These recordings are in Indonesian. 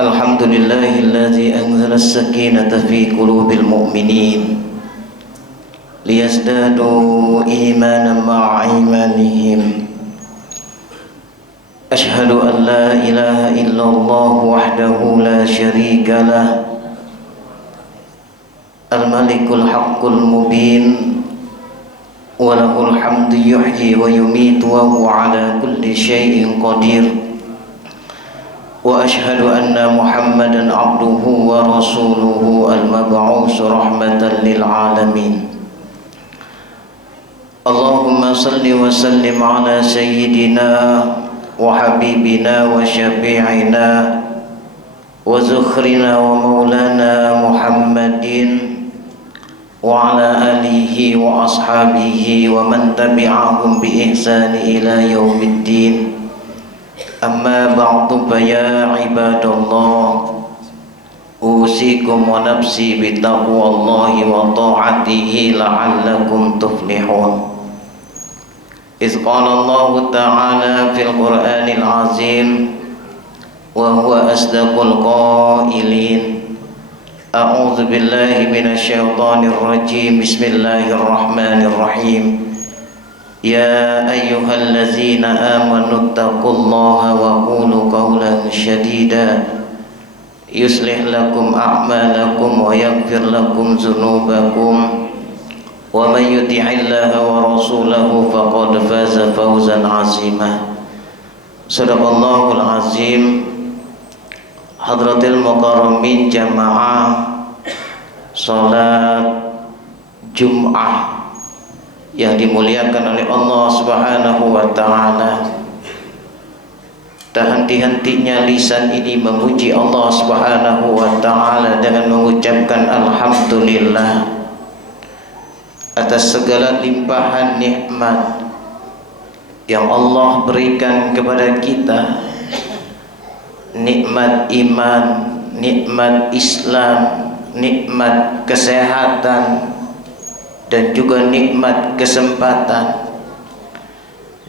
Alhamdulillahilladzi anzala as-sakinata fi qulubil mu'minin liyazdadu imanan ma'a imanihim. Ashhadu an la ilaha illallah wahdahu la syarika lah, al-malikul haqqul mubin, wa lahul hamdu yuhyi wa yumitu wa huwa ala kulli syai'in qadir. Wa ashhadu anna Muhammadan abduhu wa rasuluhu al-mab'us rahmatan lil alamin. Allahumma salli wa sallim ala sayyidina wa habibina wa syafi'ina wa zukhrina wa maulana Muhammadin wa ala alihi wa ashabihi wa man tabi'ahum bi ihsani ila yaumiddin. Amma ba'du, fa ya ibadallah, usikum wa nafsi bi taqwallahi wa ta'atihi la'allakum tuflihun. Iz qala Allah ta'ala fil Qur'anil azim wa huwa asdaqul qailin. A'udzu billahi minasy syaithanir rajim. Bismillahirrahmanirrahim. Ya ayyuhallazina amanu taqullaha wa qulu qawlan shadida yuslih lakum a'malakum wa yaghfir lakum dzunubakum wa man yuti'illaha wa rasulahu faqad faza fawzan 'azima. Shadaqallahul azim. Hadratil mukarramin jamaah salat Jum'ah yang dimuliakan oleh Allah Subhanahu wa ta'ala. Tak henti-hentinya lisan ini memuji Allah Subhanahu wa ta'ala dengan mengucapkan alhamdulillah atas segala limpahan nikmat yang Allah berikan kepada kita. Nikmat iman, nikmat Islam, nikmat kesehatan, dan juga nikmat kesempatan,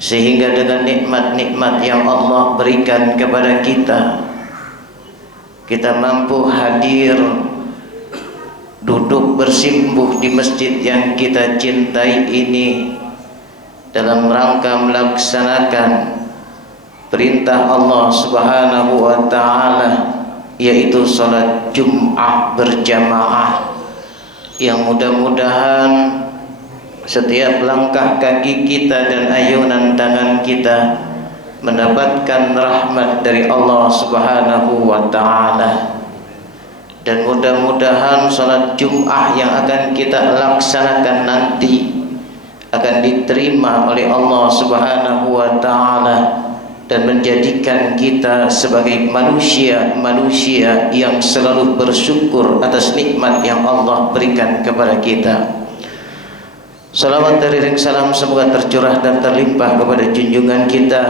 sehingga dengan nikmat-nikmat yang Allah berikan kepada kita, kita mampu hadir duduk bersimpuh di masjid yang kita cintai ini dalam rangka melaksanakan perintah Allah Subhanahu wa ta'ala, yaitu salat Jum'ah berjamaah, yang mudah-mudahan setiap langkah kaki kita dan ayunan tangan kita mendapatkan rahmat dari Allah Subhanahu wa ta'ala. Dan mudah-mudahan salat Jum'ah yang akan kita laksanakan nanti akan diterima oleh Allah Subhanahu wa ta'ala dan menjadikan kita sebagai manusia yang selalu bersyukur atas nikmat yang Allah berikan kepada kita. Salawat dari ring salam semoga tercurah dan terlimpah kepada junjungan kita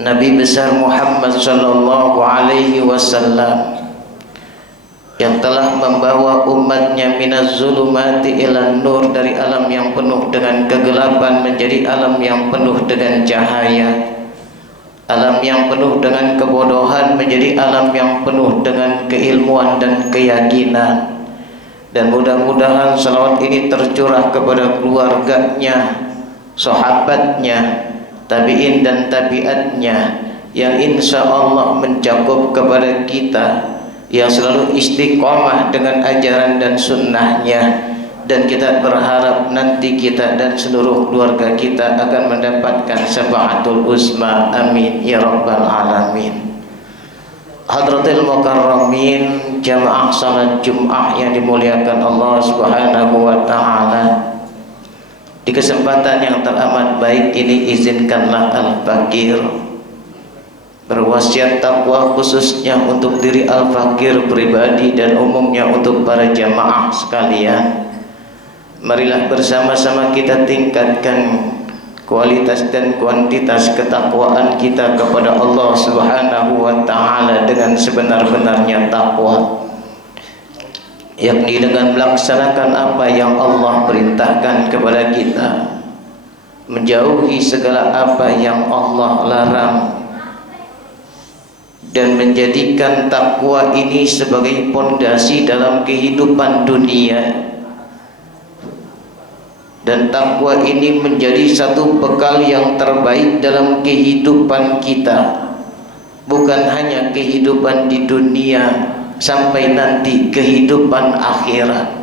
Nabi besar Muhammad sallallahu alaihi wasallam, yang telah membawa umatnya minaz zulumati ilan nur, dari alam yang penuh dengan kegelapan menjadi alam yang penuh dengan cahaya, alam yang penuh dengan kebodohan menjadi alam yang penuh dengan keilmuan dan keyakinan. Dan mudah-mudahan salawat ini tercurah kepada keluarganya, sahabatnya, tabi'in dan tabi'atnya, yang insya Allah mencakup kepada kita, yang selalu istiqomah dengan ajaran dan sunnahnya. Dan kita berharap nanti kita dan seluruh keluarga kita akan mendapatkan syafaatul uzma. Amin ya rabbal alamin. Hadratil mukarramin jamaah salat Jum'ah yang dimuliakan Allah Subhanahu wa ta'ala. Di kesempatan yang teramat baik ini, izinkanlah Al-Fakir berwasiat takwa khususnya untuk diri Al-Fakir pribadi dan umumnya untuk para jamaah sekalian. Marilah bersama-sama kita tingkatkan kualitas dan kuantitas ketakwaan kita kepada Allah Subhanahu wa ta'ala dengan sebenar-benarnya takwa, yakni dengan melaksanakan apa yang Allah perintahkan kepada kita, menjauhi segala apa yang Allah larang, dan menjadikan takwa ini sebagai pondasi dalam kehidupan dunia, dan takwa ini menjadi satu bekal yang terbaik dalam kehidupan kita, bukan hanya kehidupan di dunia, sampai nanti kehidupan akhirat.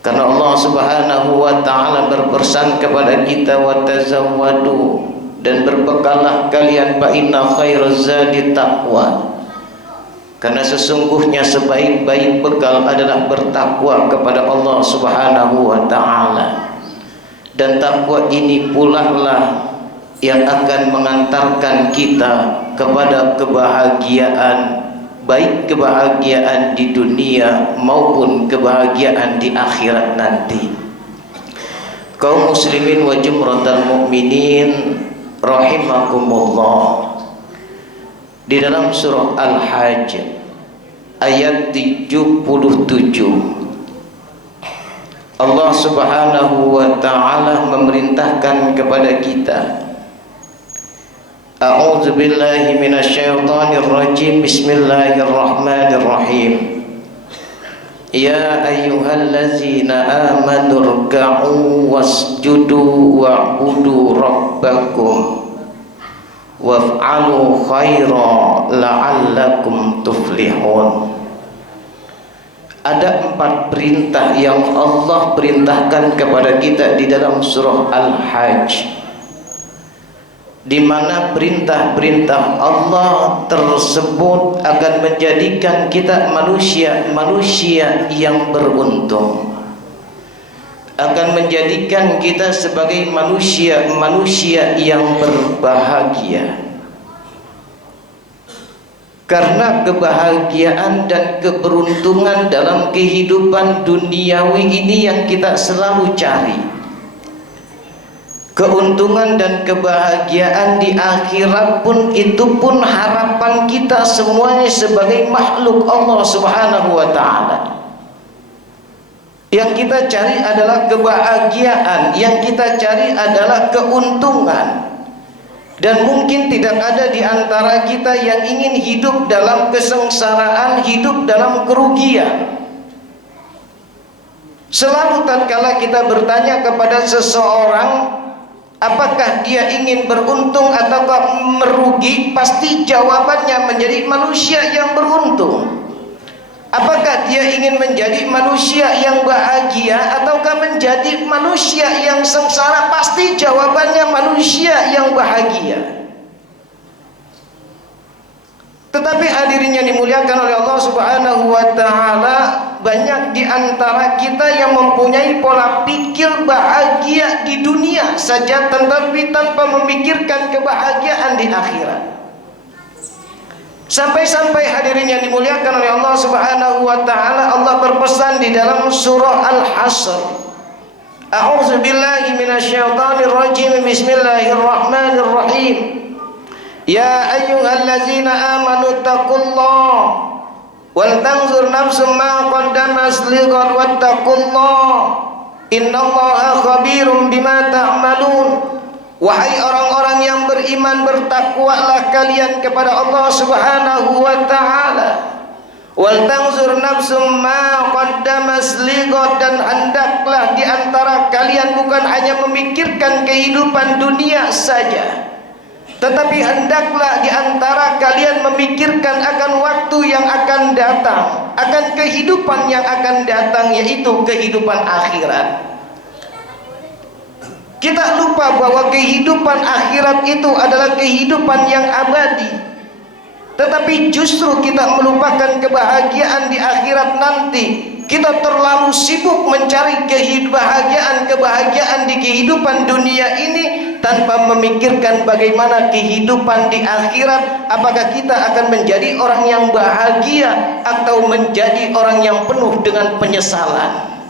Karena Allah Subhanahu wa taala berpesan kepada kita, wa tazawwadu, dan berbekallah kalian, fa inna khairaz zadi taqwa. Karena sesungguhnya sebaik-baik bekal adalah bertakwa kepada Allah Subhanahu wa taala. Dan takwa ini pula lah yang akan mengantarkan kita kepada kebahagiaan, baik kebahagiaan di dunia maupun kebahagiaan di akhirat nanti. Kaum muslimin wa jumratal mukminin rahimakumullah, di dalam surah Al-Hajj ayat 77 Allah Subhanahu wa taala memerintahkan kepada kita, A'udzu billahi minasyaitonir rajim, bismillahirrahmanirrahim. Ya ayyuhallazina amanu ruk'u wasjudu wa'budu rabbakum waf'alu khaira la'allakum tuflihun. Ada 4 perintah yang Allah perintahkan kepada kita di dalam surah Al-Hajj, di mana perintah-perintah Allah tersebut akan menjadikan kita manusia yang beruntung, akan menjadikan kita sebagai manusia yang berbahagia. Karena kebahagiaan dan keberuntungan dalam kehidupan duniawi ini yang kita selalu cari. Keuntungan dan kebahagiaan di akhirat pun, itu pun harapan kita semuanya sebagai makhluk Allah Subhanahu wa taala. Yang kita cari adalah kebahagiaan, yang kita cari adalah keuntungan. Dan mungkin tidak ada di antara kita yang ingin hidup dalam kesengsaraan, hidup dalam kerugian. Selalu tatkala kita bertanya kepada seseorang apakah dia ingin beruntung atau merugi, pasti jawabannya menjadi manusia yang beruntung. Apakah dia ingin menjadi manusia yang bahagia ataukah menjadi manusia yang sengsara? Pasti jawabannya manusia yang bahagia. Tetapi hadirin yang dimuliakan oleh Allah Subhanahu wa taala, banyak di antara kita yang mempunyai pola pikir bahagia di dunia saja, tetapi tanpa memikirkan kebahagiaan di akhirat. Sampai-sampai hadirin yang dimuliakan oleh Allah Subhanahu wa taala, Allah berpesan di dalam surah Al-Hasr, A'udzu billahi minasyaitonir rajim, bismillahirrahmanirrahim. Ya ayyuhallazina amanu taqullaha wal tanzur nafsum ma qaddamat lighad wattaqullaha innallaha khabirum bima ta'malun. Wahai orang-orang yang beriman, bertakwalah kalian kepada Allah Subhanahu wa taala. Wal tanzur nafsum ma qaddamat lighad, dan hendaklah di antara kalian bukan hanya memikirkan kehidupan dunia saja, tetapi hendaklah di antara kalian memikirkan akan waktu yang akan datang, akan kehidupan yang akan datang, yaitu kehidupan akhirat. Kita lupa bahwa kehidupan akhirat itu adalah kehidupan yang abadi. Tetapi justru kita melupakan kebahagiaan di akhirat nanti. Kita terlalu sibuk mencari kebahagiaan di kehidupan dunia ini tanpa memikirkan bagaimana kehidupan di akhirat. Apakah kita akan menjadi orang yang bahagia atau menjadi orang yang penuh dengan penyesalan?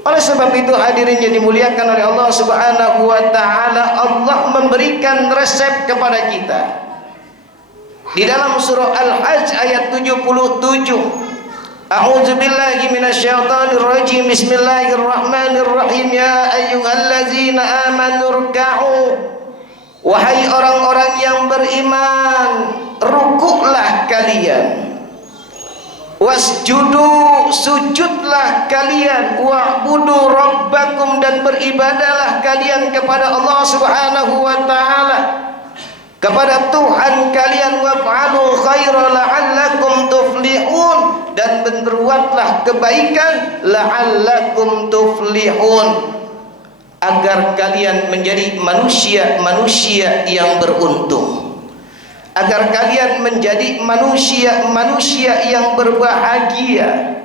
Oleh sebab itu hadirin yang dimuliakan oleh Allah Subhanahu wa taala, Allah memberikan resep kepada kita di dalam surah Al-Hajj ayat 77. A'udzu billahi minasyaitonir rajim, bismillahirrahmanirrahim. Ya ayyuhallazina amanu ruk'u, wahai orang-orang yang beriman, rukuklah kalian, wasjudu, sujudlah kalian, wa'budu rabbakum, dan beribadahlah kalian kepada Allah Subhanahu wa ta'ala, kepada Tuhan kalian, waf'alu khaira la'allakum tuflihun, dan berbuatlah kebaikan la'allakum tuflihun, agar kalian menjadi manusia-manusia yang beruntung, agar kalian menjadi manusia-manusia yang berbahagia,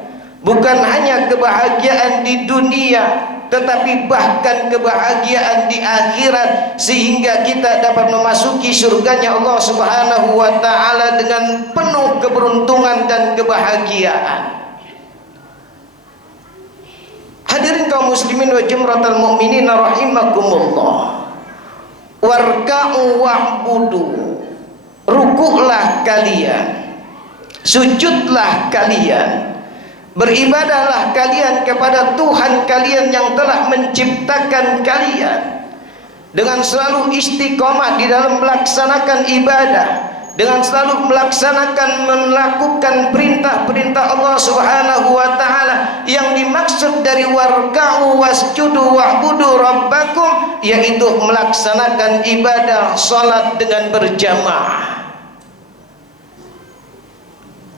bukan hanya kebahagiaan di dunia, tetapi bahkan kebahagiaan di akhirat, sehingga kita dapat memasuki surganya Allah Subhanahu wa ta'ala dengan penuh keberuntungan dan kebahagiaan. Hadirin kaum muslimin wa jumratal mu'minin rahimakumullah, warka'u wa'budu, rukuklah kalian, sujudlah kalian, beribadahlah kalian kepada Tuhan kalian yang telah menciptakan kalian, dengan selalu istiqomah di dalam melaksanakan ibadah, dengan selalu melakukan perintah-perintah Allah Subhanahu wa ta'ala. Yang dimaksud dari warka'u wasjudu wa'budu rabbakum, yaitu melaksanakan ibadah salat dengan berjamaah,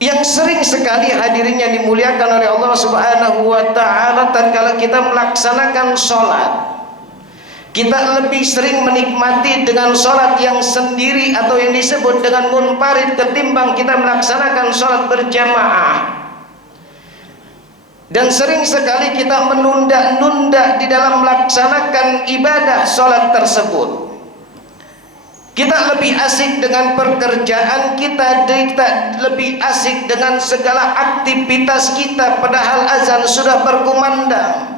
yang sering sekali hadirin yang dimuliakan oleh Allah Subhanahu wa ta'ala. Tatkala kita melaksanakan salat, kita lebih sering menikmati dengan sholat yang sendiri atau yang disebut dengan munfarid ketimbang kita melaksanakan sholat berjamaah. Dan sering sekali kita menunda-nunda di dalam melaksanakan ibadah sholat tersebut. Kita lebih asik dengan pekerjaan kita lebih asik dengan segala aktivitas kita, padahal azan sudah berkumandang.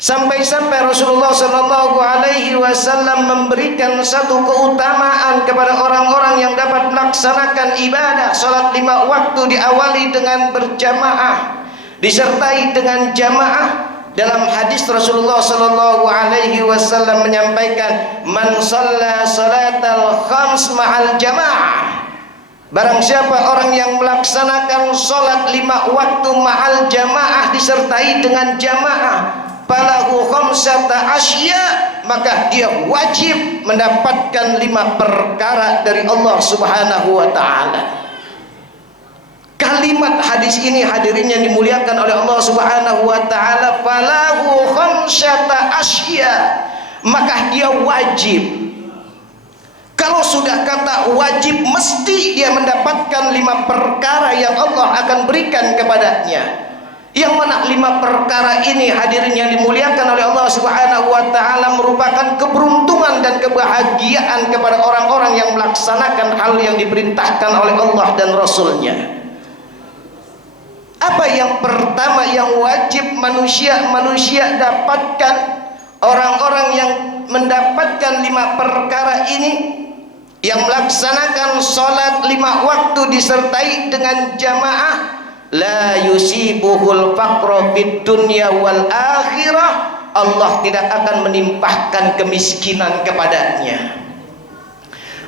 Sampai-sampai Rasulullah Shallallahu Alaihi Wasallam memberikan satu keutamaan kepada orang-orang yang dapat melaksanakan ibadah salat 5 waktu, diawali dengan berjamaah, disertai dengan jamaah. Dalam hadis Rasulullah Shallallahu Alaihi Wasallam menyampaikan, man shalla salatal khams ma'al jamaah, barang siapa orang yang melaksanakan salat 5 waktu ma'al jamaah, disertai dengan jamaah, falahu khamsata asya, maka dia wajib mendapatkan 5 perkara dari Allah Subhanahu wa ta'ala. Kalimat hadis ini hadirin yang dimuliakan oleh Allah Subhanahu wa ta'ala, falahu khamsata asya, maka dia wajib. Kalau sudah kata wajib, mesti dia mendapatkan 5 perkara yang Allah akan berikan kepadanya. Yang mana 5 perkara ini hadirin yang dimuliakan oleh Allah Subhanahu wa ta'ala merupakan keberuntungan dan kebahagiaan kepada orang-orang yang melaksanakan hal yang diperintahkan oleh Allah dan Rasulnya. Apa yang pertama yang wajib manusia dapatkan? Orang-orang yang mendapatkan 5 perkara ini, yang melaksanakan sholat 5 waktu disertai dengan jamaah, la yusibuhul faqra fid dunya wal akhirah, Allah tidak akan menimpahkan kemiskinan kepadanya,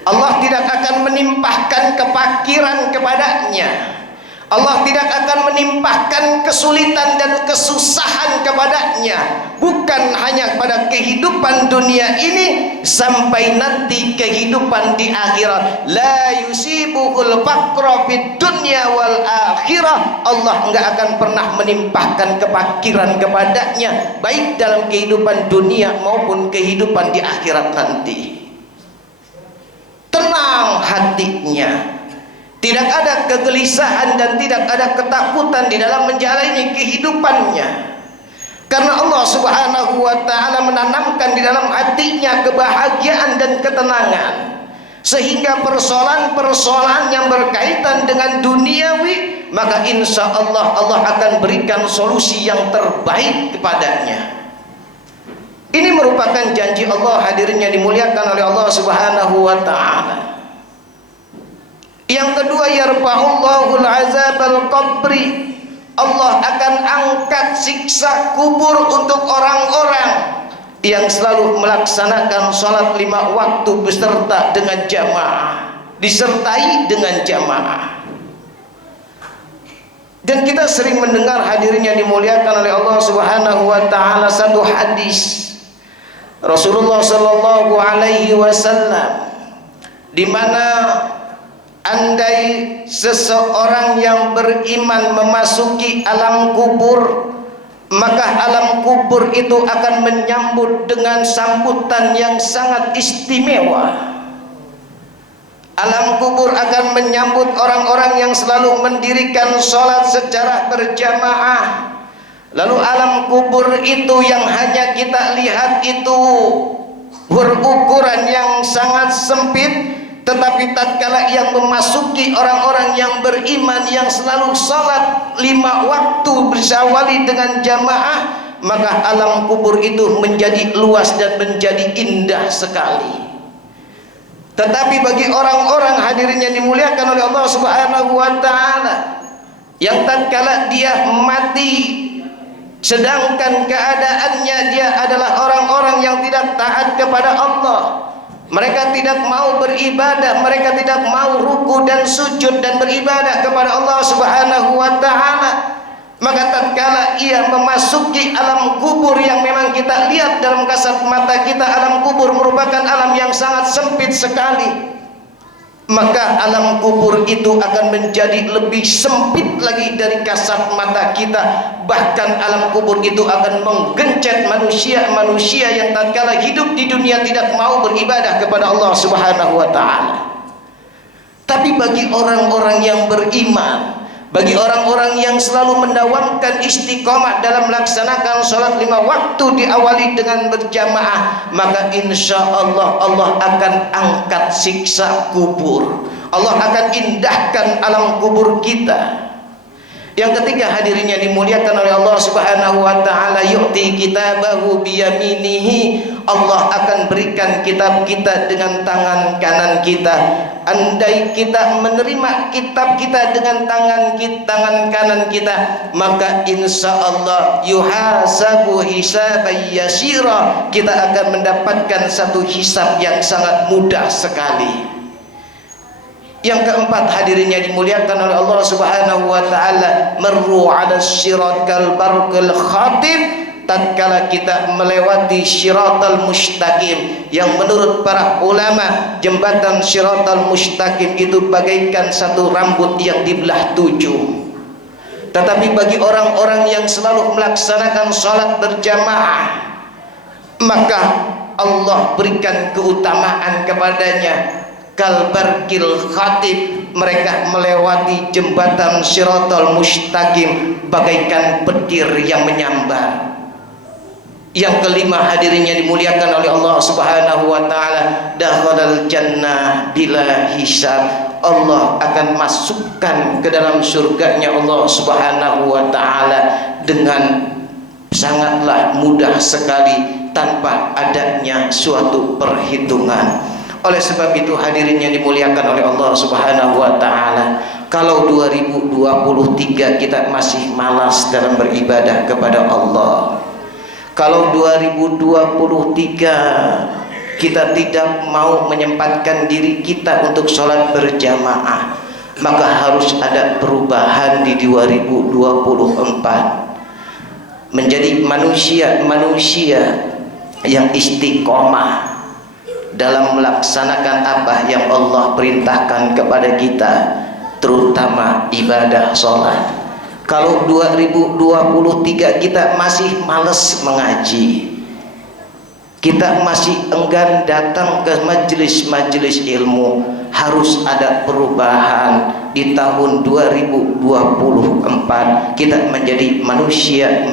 Allah tidak akan menimpahkan kefakiran kepadanya, Allah tidak akan menimpahkan kesulitan dan kesusahan kepadanya, bukan hanya pada kehidupan dunia ini, sampai nanti kehidupan di akhirat. La yusibuhul faqra fid dunya wal akhirah, Allah enggak akan pernah menimpahkan kefakiran kepadanya, baik dalam kehidupan dunia maupun kehidupan di akhirat nanti. Tenang hatinya, tidak ada kegelisahan dan tidak ada ketakutan di dalam menjalani kehidupannya, karena Allah Subhanahu wa ta'ala menanamkan di dalam hatinya kebahagiaan dan ketenangan, sehingga persoalan-persoalan yang berkaitan dengan duniawi, maka insya Allah Allah akan berikan solusi yang terbaik kepadanya. Ini merupakan janji Allah hadirin yang dimuliakan oleh Allah Subhanahu wa ta'ala. Yang kedua, yarfa'ullahul azabal qabri, Allah akan angkat siksa kubur untuk orang-orang yang selalu melaksanakan sholat 5 waktu beserta dengan jamaah, disertai dengan jamaah. Dan kita sering mendengar, hadirin yang dimuliakan oleh Allah Subhanahu wa taala, satu hadis Rasulullah sallallahu alaihi wasallam, di mana andai seseorang yang beriman memasuki alam kubur, maka alam kubur itu akan menyambut dengan sambutan yang sangat istimewa. Alam kubur akan menyambut orang-orang yang selalu mendirikan sholat secara berjamaah. Lalu alam kubur itu yang hanya kita lihat itu berukuran yang sangat sempit, tetapi tatkala yang memasuki orang-orang yang beriman yang selalu sholat 5 waktu bersawali dengan jamaah, maka alam kubur itu menjadi luas dan menjadi indah sekali. Tetapi bagi orang-orang, hadirin yang dimuliakan oleh Allah Subhanahu wa taala, yang tatkala dia mati sedangkan keadaannya dia adalah orang-orang yang tidak taat kepada Allah, mereka tidak mau beribadah, mereka tidak mau ruku dan sujud dan beribadah kepada Allah Subhanahu wa taala, maka tatkala ia memasuki alam kubur yang memang kita lihat dalam kasat mata kita, alam kubur merupakan alam yang sangat sempit sekali, maka alam kubur itu akan menjadi lebih sempit lagi dari kasat mata kita. Bahkan alam kubur itu akan menggencet manusia yang tatkala hidup di dunia tidak mau beribadah kepada Allah Subhanahu wa taala. Tapi bagi orang-orang yang beriman, bagi orang-orang yang selalu mendawamkan istiqomah dalam melaksanakan sholat 5 waktu diawali dengan berjamaah, maka insya Allah Allah akan angkat siksa kubur, Allah akan indahkan alam kubur kita. Yang ketiga, hadirin yang dimuliakan oleh Allah Subhanahu wa taala, yu'ti kitabahu biyaminihi, Allah akan berikan kitab kita dengan tangan kanan kita. Andai kita menerima kitab kita dengan tangan kanan kita, maka insya Allah yuhasabu hisaban yasira, kita akan mendapatkan satu hisab yang sangat mudah sekali. Yang keempat, hadirin yang dimuliakan oleh Allah Subhanahu wa taala, marru 'ala syirat kal barqil khatib, tatkala kita melewati syiratal mustaqim, yang menurut para ulama jembatan syiratal mustaqim itu bagaikan satu rambut yang dibelah 7. Tetapi bagi orang-orang yang selalu melaksanakan salat berjamaah, maka Allah berikan keutamaan kepadanya. Kalbarkil khatib, mereka melewati jembatan syiratal mustaqim bagaikan petir yang menyambar. Yang kelima, hadirin yang dimuliakan oleh Allah Subhanahu wa taala, dakhalal jannah bila hisab, Allah akan masukkan ke dalam surganya Allah Subhanahu wa taala dengan sangatlah mudah sekali tanpa adanya suatu perhitungan. Oleh sebab itu, hadirin yang dimuliakan oleh Allah Subhanahu wa taala, kalau 2023 kita masih malas dalam beribadah kepada Allah, kalau 2023 kita tidak mau menyempatkan diri kita untuk sholat berjamaah, maka harus ada perubahan di 2024 menjadi manusia yang istiqomah dalam melaksanakan apa yang Allah perintahkan kepada kita, terutama ibadah sholat. Kalau 2023 kita masih males mengaji, kita masih enggan datang ke majelis-majelis ilmu, harus ada perubahan. Di tahun 2024 kita menjadi manusia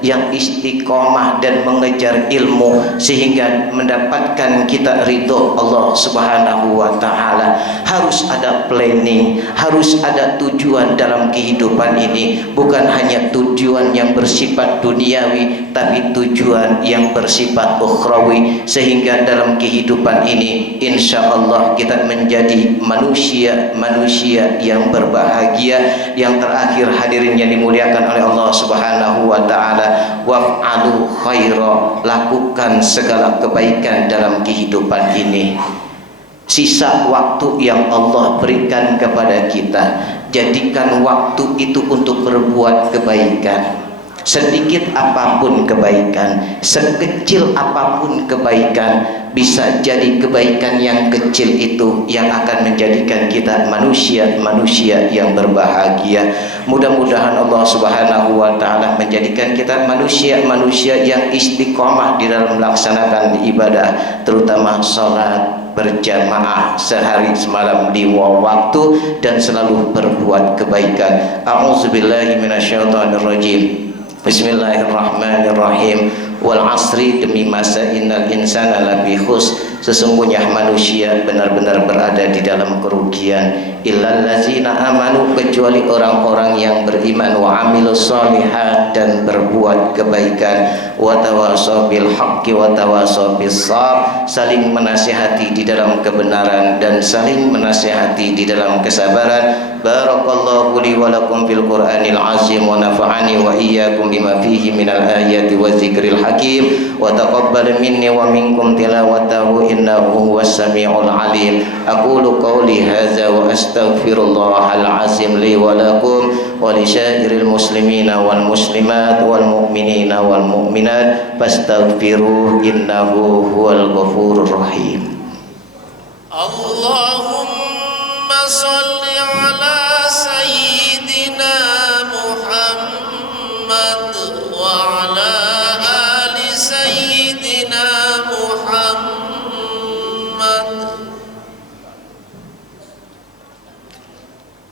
yang istiqomah dan mengejar ilmu sehingga mendapatkan kita ridho Allah Subhanahu wa taala. Harus ada planning, harus ada tujuan dalam kehidupan ini, bukan hanya tujuan yang bersifat duniawi, tapi tujuan yang bersifat ukhrawi, sehingga dalam kehidupan ini insya Allah kita menjadi manusia yang berbahagia. Yang terakhir, hadirin yang dimuliakan oleh Allah Subhanahu wa taala, waf'alu khaira, lakukan segala kebaikan dalam kehidupan ini. Sisa waktu yang Allah berikan kepada kita, jadikan waktu itu untuk berbuat kebaikan. Sedikit apapun kebaikan, sekecil apapun kebaikan, bisa jadi kebaikan yang kecil itu yang akan menjadikan kita manusia yang berbahagia. Mudah-mudahan Allah Subhanahu wa taala menjadikan kita manusia yang istiqomah di dalam melaksanakan ibadah, terutama salat berjamaah sehari semalam di waktu, dan selalu berbuat kebaikan. A'udzubillahi minasyaitonirrajim. Bismillahirrahmanirrahim. Wal asri, demi masa, innal insana lafi khusr, sesungguhnya manusia benar-benar berada di dalam kerugian, illal ladzina amanu, kecuali orang-orang yang beriman, wa amilus sholihat, dan berbuat kebaikan, wa tawasaw bil haqqi wa tawasaw bis sabr, saling menasihati di dalam kebenaran dan saling menasihati di dalam kesabaran. Barakallahu li wa lakum fil Qur'anil azim, wa nafa'ani wa iyyakum bima fihi minal ayati wa dzikril hakim, wa taqabbal minni wa minkum tilawatahu innahu huwas samiul alim. Aqulu qawli hadza wa astaghfirullahal azim li wa lakum wa li syairil muslimina wal muslimat wal mu'minina wal mu'minat fastaghfiruhu innahu huwal ghafurur rahim. Allahumma shalli ala sayyidina Muhammad wa ala ali sayyidina Muhammad.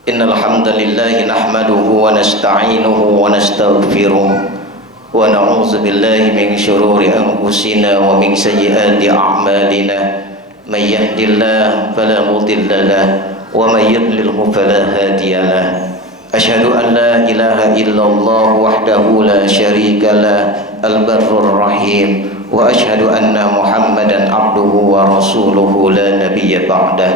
Innal hamdalillah nahmaduhu wa nasta'inuhu wa nastaghfiruh wa na'udzu billahi min shururi anfusina wa min sayyiati a'malina. May yahdihillahu fala mudilla lahu wa may yudlilhu fala hadiya lahu. Asyhadu an la ilaha illallah wahdahu la syarika lah, al-barrur rahim, wa asyhadu anna Muhammadan abduhu wa rasuluhu la nabiyya ba'dah.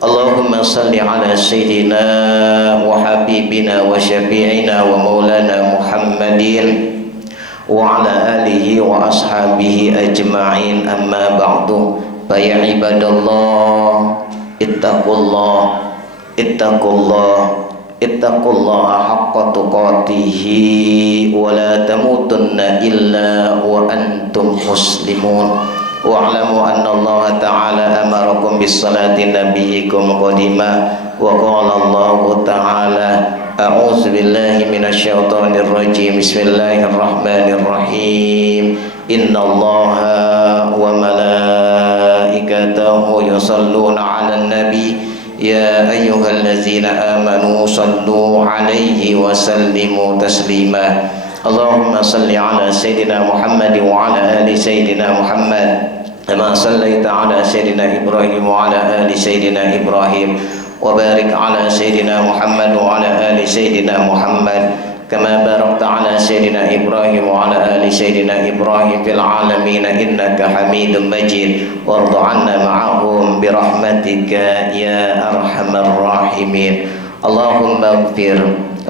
Allahumma salli ala sayyidina wa habibina wa syafi'ina wa maulana Muhammadin wa ala alihi wa ashabihi ajma'in, amma ba'du. Ya ibadallah, ittaqullah haqqa tuqatihi wa la tamutunna illa wa antum muslimun. Wa'lamu anna Allah ta'ala amarakum bis salati nabiyyikum qadima, wa qala Allah ta'ala a'udzu billahi minasyaitonir rajim. Bismillahirrahmanirrahim. Innallaha wa malaikatahu yusalluna 'alan nabi ya ayyuhallazina amanu sallu 'alaihi wa sallimu taslima. Allahumma salli 'ala sayyidina Muhammad wa 'ala ali sayyidina Muhammad kama sallaita 'ala sayyidina Ibrahim wa 'ala ali sayyidina Ibrahim, wa barik 'ala sayyidina Muhammad wa 'ala ali sayyidina Muhammad kama barakta 'ala sayyidina Ibrahim wa 'ala ali sayyidina Ibrahim fil 'alamin innaka Hamidum Majid. Warḍa 'anna ma'ahum bi rahmatika ya arhamar rahimin. Allahumma ighfir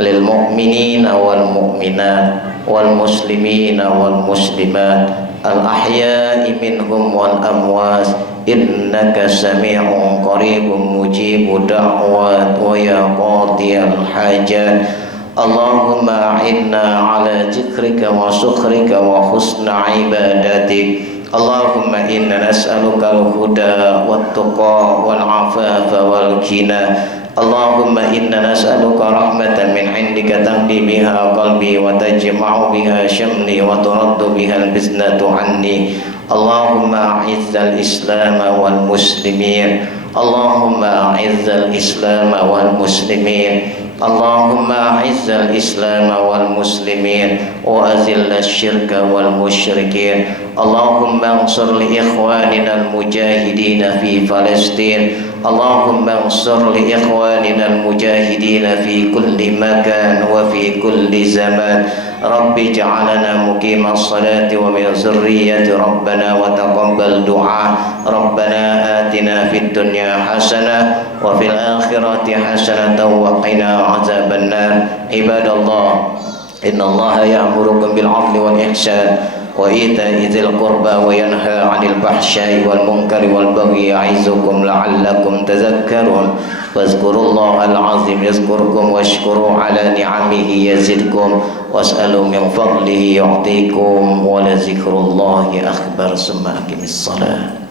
lil mu'minina wal mu'minat wal muslimina wal muslimat al ahya'i minhum wal amwat innaka sami'un qaribun mujibud da'wat wa ya qadiyal hajat. Allahumma a'inna ala zikrika wa syukrika wa husna ibadatik. Allahumma inna nas'aluka al-huda wa tuqa wal afafa wal ghina. Allahumma inna nas'aluka rahmatan min indika tahdi biha qalbi wa tajma'u biha syamli wa turaddu biha al-biznatu anni. Allahumma a'izzal islam wal muslimin. Allahumma a'izzal islam wal muslimin. Allahumma a'izzal islam wal muslimin wa azillal syirka wal musyrikin. Allahumma ansur li ikhwanina al mujahidin fi Palestin. Allahumma ansur li ikhwanina al mujahidin fi kulli makan wa fi kulli zaman. Rabbi ja'alana muqimas salati wa min zurriyyati rabbana wa taqabbal du'a. Rabbana atina fid dunya hasanah wa fil akhirati hasanatan wa qina azabannar. Ibadallah, innallaha ya'murukum bil 'adli wal ihsan وإيتاء ذي القربى وينهى عن الفحشاء والمنكر والبغي يعظكم لعلكم تذكرون فاذكروا الله العظيم يذكركم واشكروا على نعمه يزدكم واسألوا من فضله يعطيكم ولذكر الله أكبر ثم أقم الصلاة